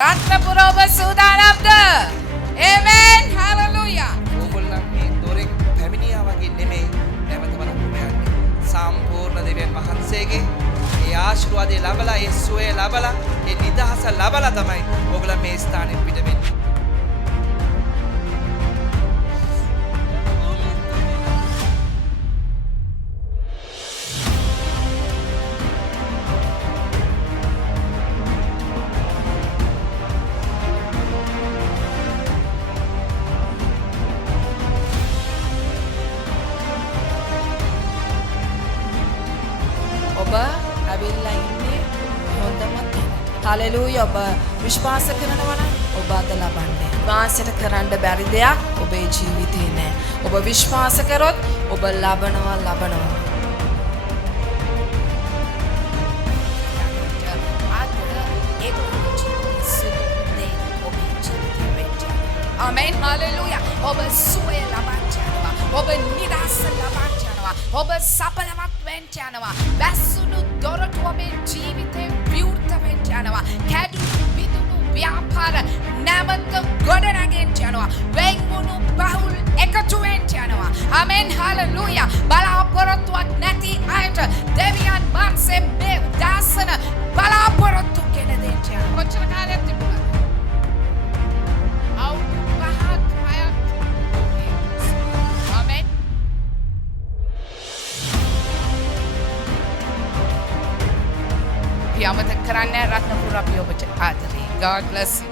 රත්නපුර ඔබ සූදානම්ද? Amen. Hallelujah. ඕගොල්ලන් මේ දොරෙන් පැමිණියා වගේ නෙමෙයි නැවත බලන්න යන්නේ. සම්පූර්ණ දෙවියන් වහන්සේගේ ඒ ආශිර්වාදය ලබලා ඒ සුවය ලබලා ඒ නිදහස ලබලා තමයි ඕගොල්ලන් මේ ස්ථානෙන් පිට වෙන්නේ. ඔබ ඇවිල්ලා ඉන්නේ හොඳම තැන. හලෙලූයා. ඔබ විශ්වාස කරනවා නම් ඔබ අද ලබන්නේ. විශ්වාසයට කරන්න බැරි දෙයක් ඔබේ ජීවිතේ නෑ. ඔබ විශ්වාස කරොත් ඔබ ලබනවා. Amen. Hallelujah. ඔබ සුවය ලබන්න යනවා. ඔබ නිදහස ලබන්න යනවා. ඔබ සඵලවත් වෙන්න යනවා. වැස්සුණු දොරටු ඔබේ ජීවිතේ විවෘත වෙන්න යනවා. කැඩුණු බිඳුණු ව්‍යාපාර නැවත ගොඩනගෙන්න යනවා. වෙන්වුණු බහුල් එකතු වෙන්න යනවා. Amen. Hallelujah. බලාපොරොත්තුවක් නැති අයට දෙවියන් වහන්සේ මේ දාසන බලාපොරොත්තු ගෙන දෙන්න යනවා. කොච්චර කාලයක් තිබුණාද? යමත කරන්න රත්නපුර අපි ඔබට ආදරේ. God bless you.